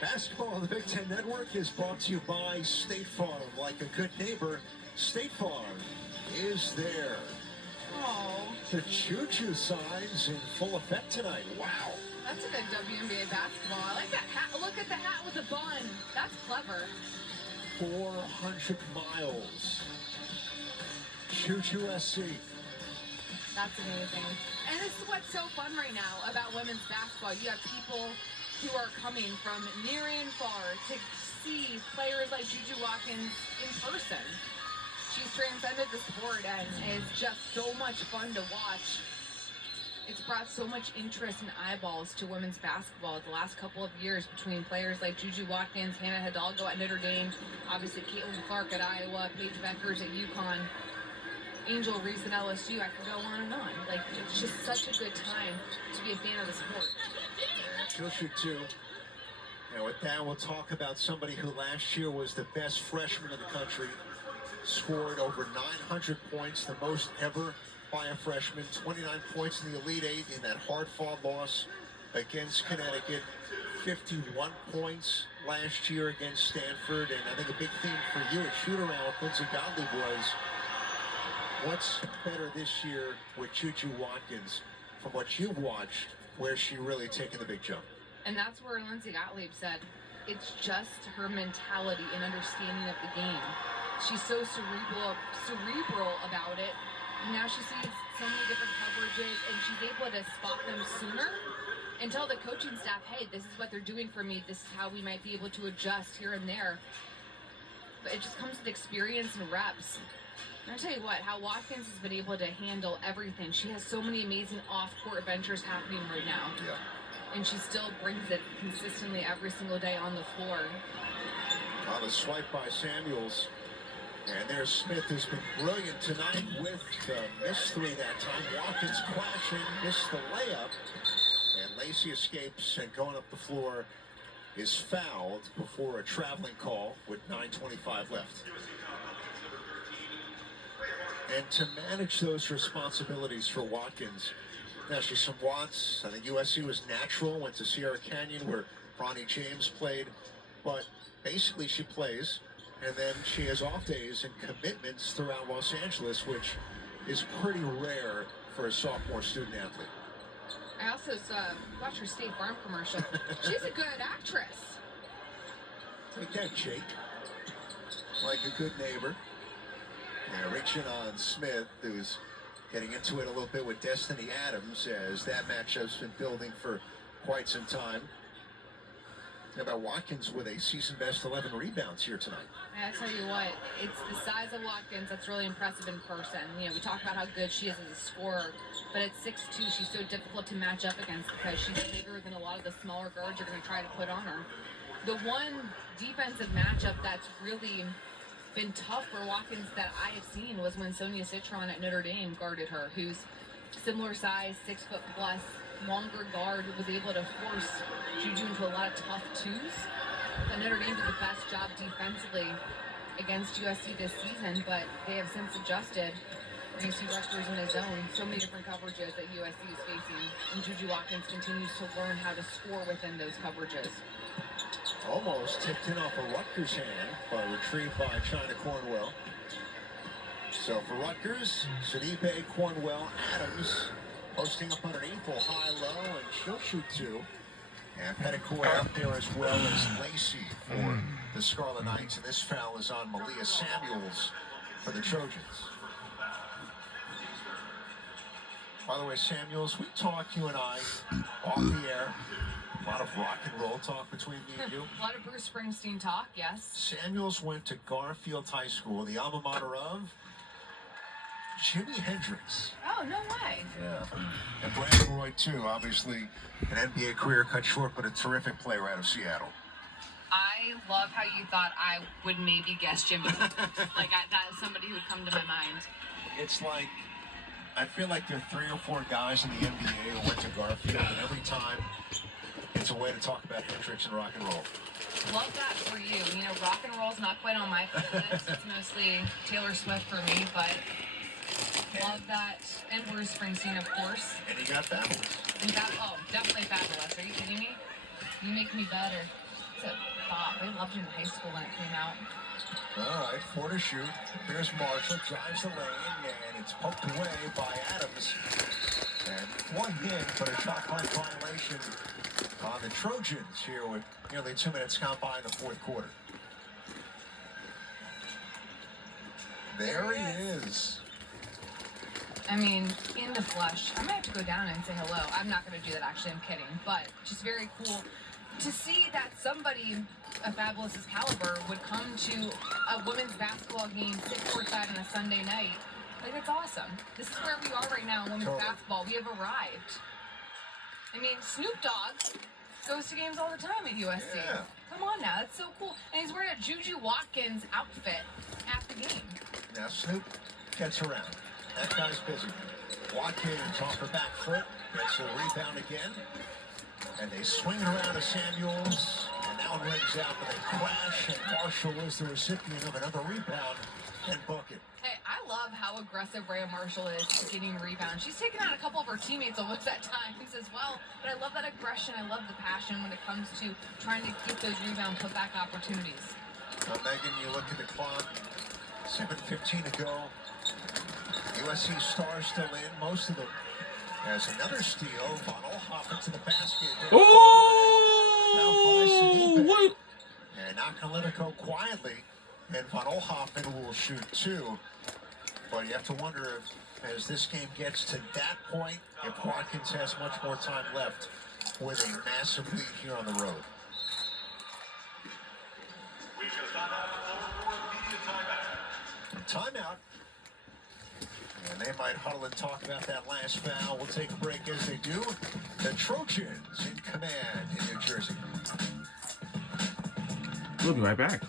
Basketball on the Big Ten Network is brought to you by State Farm. Like a good neighbor, State Farm is there. Oh, The choo-choo signs in full effect tonight. Wow. that's a good WNBA basketball. I like that hat. Look at the hat with the bun. That's clever. 400 miles. Choo-choo SC. That's amazing. And this is what's so fun right now about women's basketball. You have people who are coming from near and far to see players like Juju Watkins in person. She's transcended the sport and is just so much fun to watch. It's brought so much interest and eyeballs to women's basketball the last couple of years between players like Juju Watkins, Hannah Hidalgo at Notre Dame, obviously Caitlin Clark at Iowa, Paige Beckers at UConn, Angel Reese at LSU. I could go on and on. Like, it's just such a good time to be a fan of the sport. She'll shoot two. And with that, we'll talk about somebody who last year was the best freshman in the country. Scored over 900 points, the most ever by a freshman. 29 points in the Elite Eight in that hard-fought loss against Connecticut. 51 points last year against Stanford. And I think a big theme for you at shoot-around with Lindsay Gottlieb was, what's better this year with Juju Watkins from what you've watched? Where's she really taking the big jump? And that's where Lindsay Gottlieb said, it's just her mentality and understanding of the game. She's so cerebral about it. And now she sees so many different coverages and she's able to spot them sooner and tell the coaching staff, hey, this is what they're doing for me. This is how we might be able to adjust here and there. But it just comes with experience and reps. And I'll tell you what, how Watkins has been able to handle everything. She has so many amazing off-court adventures happening right now. Yeah. And she still brings it consistently every single day on the floor. On a swipe by Samuels. And there's Smith, who's been brilliant tonight with the missed three that time. Watkins crashing, missed the layup. And Lacey escapes and going up the floor is fouled before a traveling call with 9:25 left. And to manage those responsibilities for Watkins, now she's from Watts. I think USC was natural, went to Sierra Canyon where Bronny James played. But basically she plays, and then she has off days and commitments throughout Los Angeles, which is pretty rare for a sophomore student athlete. I also watched her State Farm commercial. She's a good actress. Take that, Jake. Like a good neighbor. Yeah, reaching on Smith, who's getting into it a little bit with Destiny Adams, as that matchup's been building for quite some time. How about Watkins with a season-best 11 rebounds here tonight? I tell you what, it's the size of Watkins that's really impressive in person. You know, we talk about how good she is as a scorer, but at 6'2", she's so difficult to match up against because she's bigger than a lot of the smaller guards are going to try to put on her. The one defensive matchup that's really been tough for Watkins that I have seen was when Sonia Citron at Notre Dame guarded her, who's similar size, 6 foot plus, longer guard, who was able to force Juju into a lot of tough twos. But Notre Dame did the best job defensively against USC this season, but they have since adjusted. You see Rutgers in the zone, so many different coverages that USC is facing, and Juju Watkins continues to learn how to score within those coverages. Almost tipped in off a Rutgers hand, but retrieved by China Cornwell. So for Rutgers, Sidibe, Cornwell, Adams posting up underneath, will high-low, and she'll shoot two. And Petticourt up there as well as Lacey for the Scarlet Knights. And this foul is on Malia Samuels for the Trojans. By the way, Samuels, we talked, you and I, off the air. A lot of rock and roll talk between me and you. A lot of Bruce Springsteen talk, yes. Samuels went to Garfield High School, the alma mater of Jimi Hendrix. Oh, no way. Yeah. And Brandon Roy, too. Obviously, an NBA career cut short, but a terrific player out of Seattle. I love how you thought I would maybe guess Jimmy. That is somebody who would come to my mind. It's like, I feel like there are 3 or 4 guys in the NBA who went to Garfield, and every time it's a way to talk about Hendrix and rock and roll. Love that for you. You know, rock and roll's not quite on my list. It's mostly Taylor Swift for me, but love that. And Bruce Springsteen, of course. And he got Fabulous. And definitely Fabulous. Are you kidding me? You make me better. a pop. I loved it in high school when it came out. All right, 4 to shoot. Here's Marshall, drives the lane, and it's poked away by Adams. And one hit, but a shot clock violation on the Trojans here with nearly 2 minutes gone by in the fourth quarter. There he is. I mean, in the flush. I might have to go down and say hello. I'm not going to do that, actually. I'm kidding. But just very cool to see that somebody of Fabulous's caliber would come to a women's basketball game, sit courtside on a Sunday night. Like, that's awesome. This is where we are right now in women's basketball. We have arrived. I mean, Snoop Dogg goes to games all the time at USC. Yeah. Come on now, that's so cool. And he's wearing a Juju Watkins outfit at the game. Now Snoop gets around. That guy's busy. Watkins off her back foot. Gets a rebound again. And they swing it around to Samuels. And now it rings out, but they crash. And Marshall is the recipient of another rebound and bucket. Hey, I love how aggressive Rhea Marshall is getting rebounds. She's taken out a couple of her teammates almost at times as well. But I love that aggression. I love the passion when it comes to trying to get those rebound putback opportunities. Now, Megan, you look at the clock. 7:15 to go. USC stars still in. Most of them. There's another steal. Von Oelhoffen to the basket. Oh! What? And not going to let it go quietly. And Von Oelhoffen will shoot 2. But you have to wonder if, as this game gets to that point, if Watkins has much more time left with a massive lead here on the road. We just got out of media Timeout. And they might huddle and talk about that last foul. We'll take a break as they do. The Trojans in command in New Jersey. We'll be right back.